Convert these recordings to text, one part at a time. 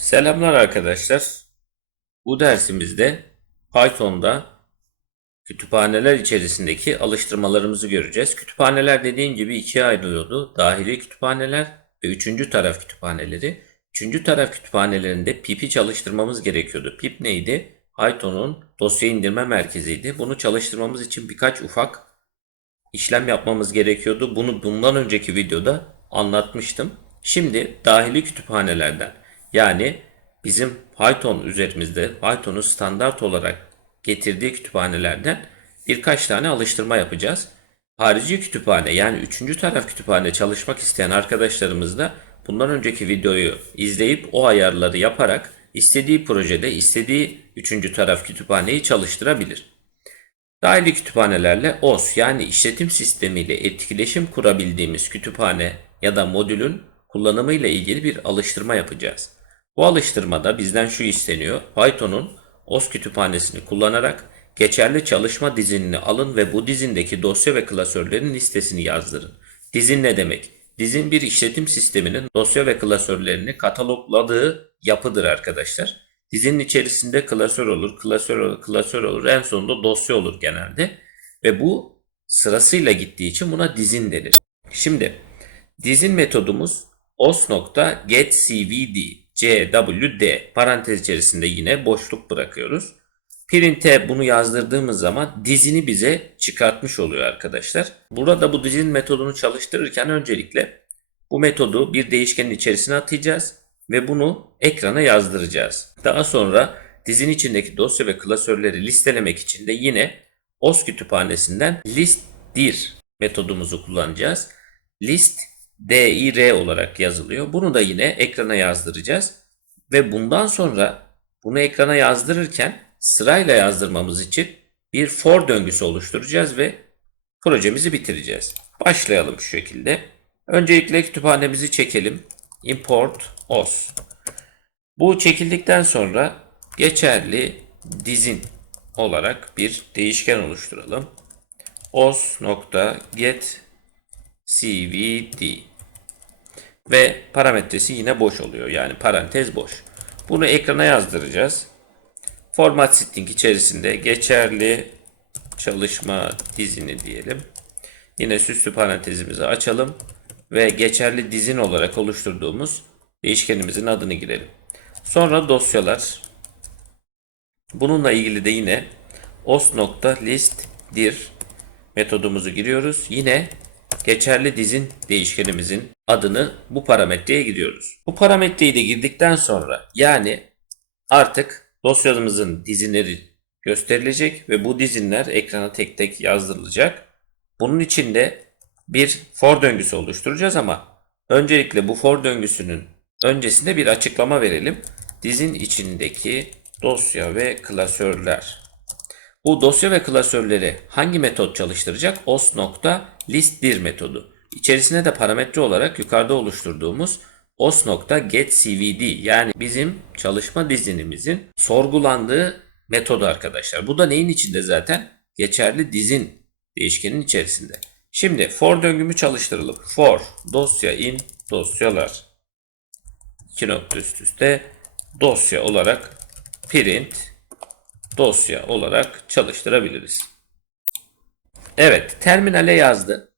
Selamlar arkadaşlar. Bu dersimizde Python'da kütüphaneler içerisindeki alıştırmalarımızı göreceğiz. Kütüphaneler dediğim gibi ikiye ayrılıyordu. Dahili kütüphaneler ve üçüncü taraf kütüphaneleri. Üçüncü taraf kütüphanelerinde pip'i çalıştırmamız gerekiyordu. Pip neydi? Python'un dosya indirme merkeziydi. Bunu çalıştırmamız için birkaç ufak işlem yapmamız gerekiyordu. Bunu bundan önceki videoda anlatmıştım. Şimdi dahili kütüphanelerden yani bizim Python üzerimizde Python'u standart olarak getirdiği kütüphanelerden birkaç tane alıştırma yapacağız. Harici kütüphane yani üçüncü taraf kütüphane çalışmak isteyen arkadaşlarımız da bundan önceki videoyu izleyip o ayarları yaparak istediği projede istediği üçüncü taraf kütüphaneyi çalıştırabilir. Dahili kütüphanelerle OS yani işletim sistemiyle etkileşim kurabildiğimiz kütüphane ya da modülün kullanımıyla ilgili bir alıştırma yapacağız. Bu alıştırmada bizden şu isteniyor. Python'un OS kütüphanesini kullanarak geçerli çalışma dizinini alın ve bu dizindeki dosya ve klasörlerin listesini yazdırın. Dizin ne demek? Dizin bir işletim sisteminin dosya ve klasörlerini katalogladığı yapıdır arkadaşlar. Dizinin içerisinde klasör olur, klasör olur, klasör olur. En sonunda dosya olur genelde. Ve bu sırasıyla gittiği için buna dizin denir. Şimdi dizin metodumuz os.getCVD cwd parantez içerisinde yine boşluk bırakıyoruz. Print'e bunu yazdırdığımız zaman dizini bize çıkartmış oluyor arkadaşlar. Burada bu dizin metodunu çalıştırırken öncelikle bu metodu bir değişkenin içerisine atacağız ve bunu ekrana yazdıracağız. Daha sonra dizin içindeki dosya ve klasörleri listelemek için de yine OS kütüphanesinden listdir metodumuzu kullanacağız. List dir olarak yazılıyor. Bunu da yine ekrana yazdıracağız. Ve bundan sonra bunu ekrana yazdırırken sırayla yazdırmamız için bir for döngüsü oluşturacağız ve projemizi bitireceğiz. Başlayalım şu şekilde. Öncelikle kütüphanemizi çekelim. Import os. Bu çekildikten sonra geçerli dizin olarak bir değişken oluşturalım. os.get cvd ve parametresi yine boş oluyor. Yani parantez boş. Bunu ekrana yazdıracağız. Format string içerisinde geçerli çalışma dizini diyelim. Yine süslü parantezimizi açalım ve geçerli dizin olarak oluşturduğumuz değişkenimizin adını girelim. Sonra dosyalar. Bununla ilgili de yine os.listdir metodumuzu giriyoruz. Yine geçerli dizin değişkenimizin adını bu parametreye giriyoruz. Bu parametreyi de girdikten sonra yani artık dosyamızın dizinleri gösterilecek ve bu dizinler ekrana tek tek yazdırılacak. Bunun için de bir for döngüsü oluşturacağız ama öncelikle bu for döngüsünün öncesinde bir açıklama verelim. Dizin içindeki dosya ve klasörler. Bu dosya ve klasörleri hangi metot çalıştıracak? os.list1 metodu. İçerisine de parametre olarak yukarıda oluşturduğumuz os.getCVD yani bizim çalışma dizinimizin sorgulandığı metodu arkadaşlar. Bu da neyin içinde zaten? Geçerli dizin değişkenin içerisinde. Şimdi for döngümü çalıştıralım. For dosya in dosyalar. İki nokta üst üste dosya olarak print dosya olarak çalıştırabiliriz. Evet, terminale yazdı.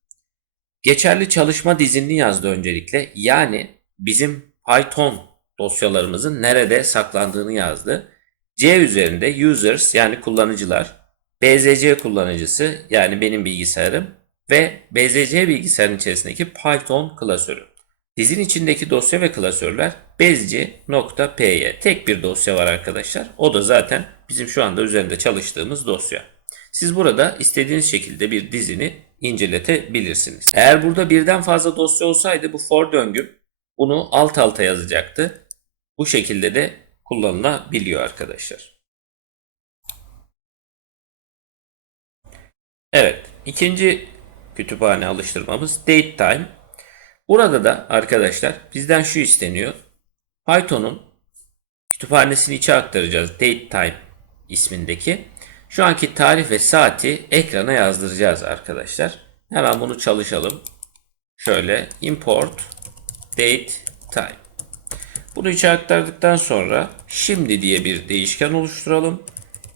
Geçerli çalışma dizinini yazdı öncelikle. Yani bizim Python dosyalarımızın nerede saklandığını yazdı. C üzerinde users yani kullanıcılar, BZC kullanıcısı yani benim bilgisayarım ve BZC bilgisayarın içerisindeki Python klasörü. Dizin içindeki dosya ve klasörler bezci.py. Tek bir dosya var arkadaşlar. O da zaten bizim şu anda üzerinde çalıştığımız dosya. Siz burada istediğiniz şekilde bir dizini inceletebilirsiniz. Eğer burada birden fazla dosya olsaydı bu for döngüm bunu alt alta yazacaktı. Bu şekilde de kullanılabiliyor arkadaşlar. Evet, ikinci kütüphane alıştırmamız datetime. Burada da arkadaşlar bizden şu isteniyor. Python'un kütüphanesini içe aktaracağız. Datetime ismindeki. Şu anki tarih ve saati ekrana yazdıracağız arkadaşlar. Hemen bunu çalışalım. Şöyle import date time. Bunu içe aktardıktan sonra şimdi diye bir değişken oluşturalım.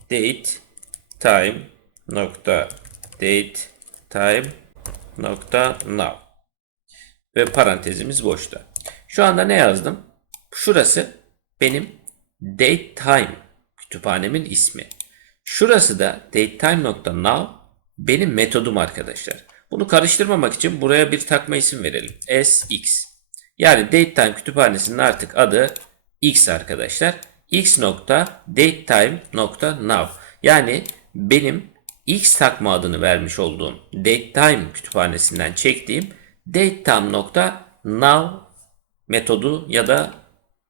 Date time nokta date time nokta now ve parantezimiz boşta. Şu anda ne yazdım? Şurası benim date time kütüphanemin ismi. Şurası da datetime.now benim metodum arkadaşlar. Bunu karıştırmamak için buraya bir takma isim verelim. sx. Yani datetime kütüphanesinin artık adı x arkadaşlar. x.datetime.now Yani benim x takma adını vermiş olduğum datetime kütüphanesinden çektiğim datetime.now metodu ya da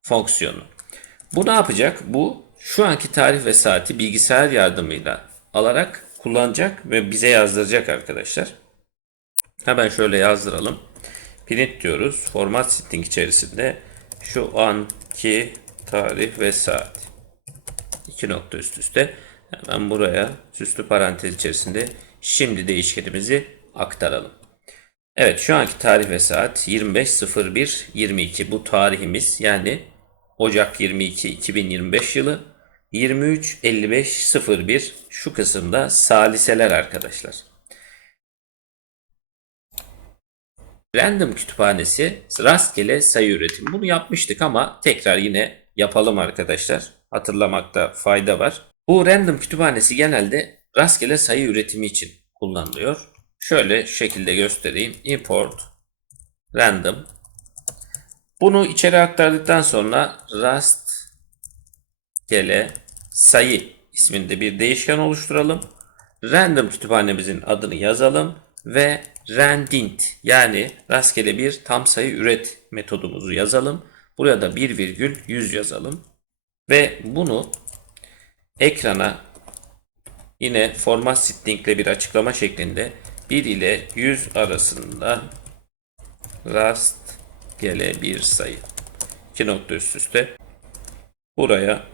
fonksiyonu. Bu ne yapacak? Bu şu anki tarih ve saati bilgisayar yardımıyla alarak kullanacak ve bize yazdıracak arkadaşlar. Hemen şöyle yazdıralım. Print diyoruz. Format string içerisinde şu anki tarih ve saat. İki nokta üst üste. Hemen buraya süslü parantez içerisinde şimdi değişkenimizi aktaralım. Evet şu anki tarih ve saat 25.01.22 bu tarihimiz yani Ocak 22 2025 yılı 23.55.01 şu kısımda saliseler arkadaşlar. Random kütüphanesi rastgele sayı üretimi. Bunu yapmıştık ama tekrar yine yapalım arkadaşlar. Hatırlamakta fayda var. Bu random kütüphanesi genelde rastgele sayı üretimi için kullanılıyor. Şöyle şekilde göstereyim. Import random. Bunu içeri aktardıktan sonra rastgele sayı isminde bir değişken oluşturalım. Random kütüphanemizin adını yazalım ve randint yani rastgele bir tam sayı üret metodumuzu yazalım. Buraya da 1,100 yazalım. Ve bunu ekrana yine format string ile bir açıklama şeklinde 1 ile 100 arasında rastgele bir sayı. 2 nokta üst üste. Buraya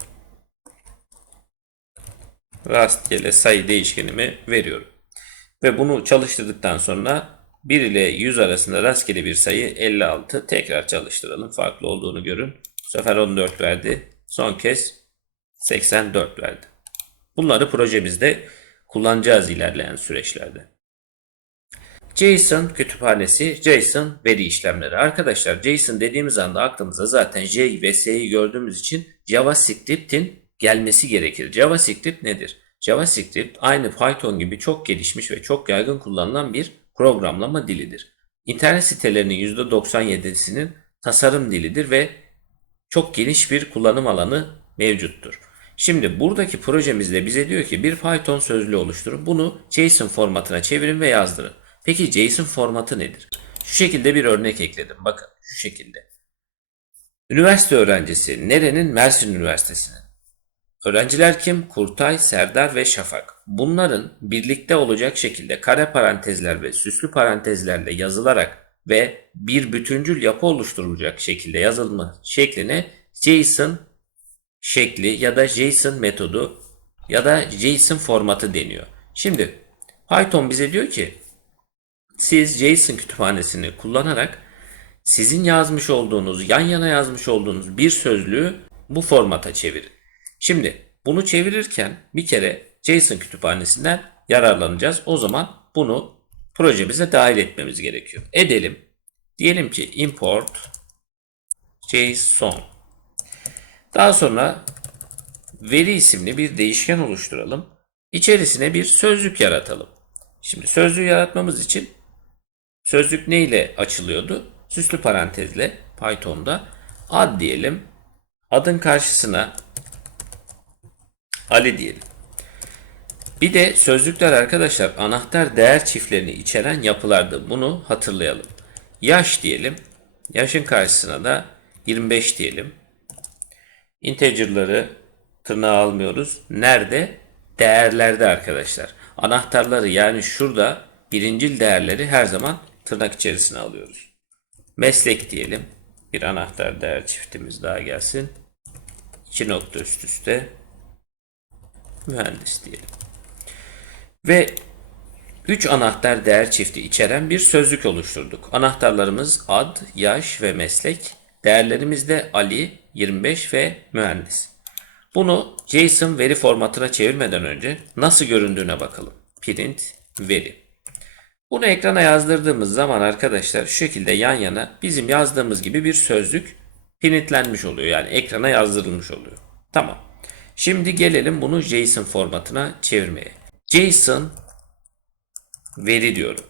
rastgele sayı değişkenimi veriyorum. Ve bunu çalıştırdıktan sonra 1 ile 100 arasında rastgele bir sayı 56. Tekrar çalıştıralım. Farklı olduğunu görün. Bu sefer 14 verdi. Son kez 84 verdi. Bunları projemizde kullanacağız ilerleyen süreçlerde. JSON kütüphanesi, JSON veri işlemleri. Arkadaşlar JSON dediğimiz anda aklımıza zaten J ve S'yi gördüğümüz için JavaScript'in gelmesi gerekir. JavaScript nedir? JavaScript aynı Python gibi çok gelişmiş ve çok yaygın kullanılan bir programlama dilidir. İnternet sitelerinin %97'sinin tasarım dilidir ve çok geniş bir kullanım alanı mevcuttur. Şimdi buradaki projemizde bize diyor ki bir Python sözlüğü oluşturun. Bunu JSON formatına çevirin ve yazdırın. Peki JSON formatı nedir? Şu şekilde bir örnek ekledim. Bakın şu şekilde. Üniversite öğrencisi. Nerenin? Mersin Üniversitesi'nin. Öğrenciler kim? Kurtay, Serdar ve Şafak. Bunların birlikte olacak şekilde kare parantezler ve süslü parantezlerle yazılarak ve bir bütüncül yapı oluşturulacak şekilde yazılma şekline JSON şekli ya da JSON metodu ya da JSON formatı deniyor. Şimdi Python bize diyor ki siz JSON kütüphanesini kullanarak sizin yazmış olduğunuz, yan yana yazmış olduğunuz bir sözlüğü bu formata çevirin. Şimdi bunu çevirirken bir kere JSON kütüphanesinden yararlanacağız. O zaman bunu projemize dahil etmemiz gerekiyor. Edelim. Diyelim ki import JSON. Daha sonra veri isimli bir değişken oluşturalım. İçerisine bir sözlük yaratalım. Şimdi sözlüğü yaratmamız için sözlük ne ile açılıyordu? Süslü parantezle Python'da ad diyelim. Adın karşısına Ali diyelim. Bir de sözlükler arkadaşlar anahtar değer çiftlerini içeren yapılardı. Bunu hatırlayalım. Yaş diyelim. Yaşın karşısına da 25 diyelim. Integer'ları tırnağa almıyoruz. Nerede? Değerlerde arkadaşlar. Anahtarları yani şurada birincil değerleri her zaman tırnak içerisine alıyoruz. Meslek diyelim. Bir anahtar değer çiftimiz daha gelsin. İki nokta üst üste mühendis diyelim. Ve 3 anahtar değer çifti içeren bir sözlük oluşturduk. Anahtarlarımız ad, yaş ve meslek. Değerlerimiz de Ali, 25 ve mühendis. Bunu JSON veri formatına çevirmeden önce nasıl göründüğüne bakalım. Print veri. Bunu ekrana yazdırdığımız zaman arkadaşlar şu şekilde yan yana bizim yazdığımız gibi bir sözlük printlenmiş oluyor. Yani ekrana yazdırılmış oluyor. Tamam. Şimdi gelelim bunu JSON formatına çevirmeye. JSON veri diyorum.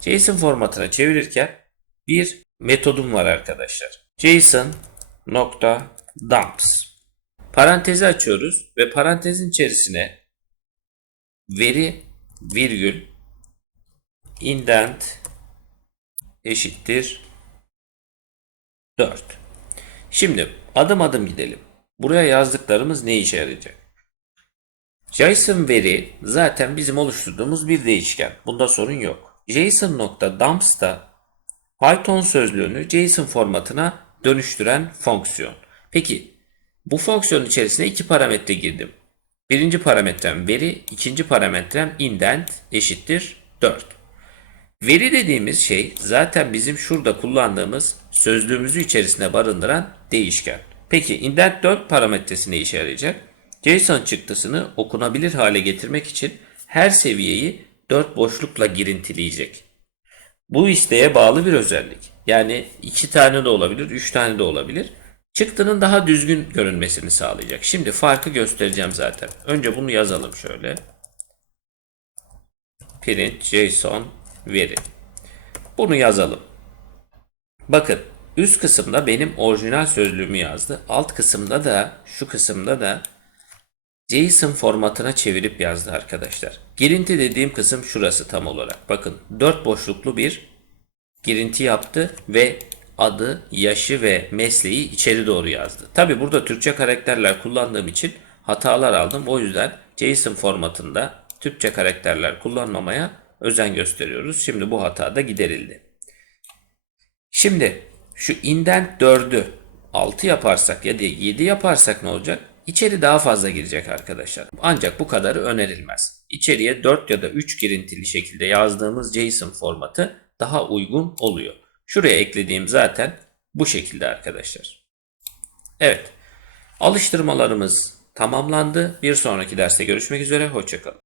JSON formatına çevirirken bir metodum var arkadaşlar. JSON nokta dumps. Parantezi açıyoruz ve parantezin içerisine veri virgül indent eşittir 4. Şimdi adım adım gidelim. Buraya yazdıklarımız ne işe yarayacak? JSON veri zaten bizim oluşturduğumuz bir değişken. Bunda sorun yok. JSON.dumps da Python sözlüğünü JSON formatına dönüştüren fonksiyon. Peki bu fonksiyonun içerisine iki parametre girdim. Birinci parametrem veri, ikinci parametrem indent eşittir 4. Veri dediğimiz şey zaten bizim şurada kullandığımız sözlüğümüzü içerisine barındıran değişken. Peki indent 4 parametresi ne işe yarayacak? JSON çıktısını okunabilir hale getirmek için her seviyeyi 4 boşlukla girintileyecek. Bu isteğe bağlı bir özellik. Yani 2 tane de olabilir, 3 tane de olabilir. Çıktının daha düzgün görünmesini sağlayacak. Şimdi farkı göstereceğim zaten. Önce bunu yazalım şöyle. Print JSON veri. Bunu yazalım. Bakın üst kısımda benim orijinal sözlüğümü yazdı. Alt kısımda da şu kısımda da JSON formatına çevirip yazdı arkadaşlar. Girinti dediğim kısım şurası tam olarak. Bakın 4 boşluklu bir girinti yaptı ve adı, yaşı ve mesleği içeri doğru yazdı. Tabi burada Türkçe karakterler kullandığım için hatalar aldım. O yüzden JSON formatında Türkçe karakterler kullanmamaya özen gösteriyoruz. Şimdi bu hata da giderildi. Şimdi şu indent 4'ü 6 yaparsak ya da 7 yaparsak ne olacak? İçeri daha fazla girecek arkadaşlar. Ancak bu kadarı önerilmez. İçeriye 4 ya da 3 girintili şekilde yazdığımız JSON formatı daha uygun oluyor. Şuraya eklediğim zaten bu şekilde arkadaşlar. Evet. Alıştırmalarımız tamamlandı. Bir sonraki derste görüşmek üzere. Hoşçakalın.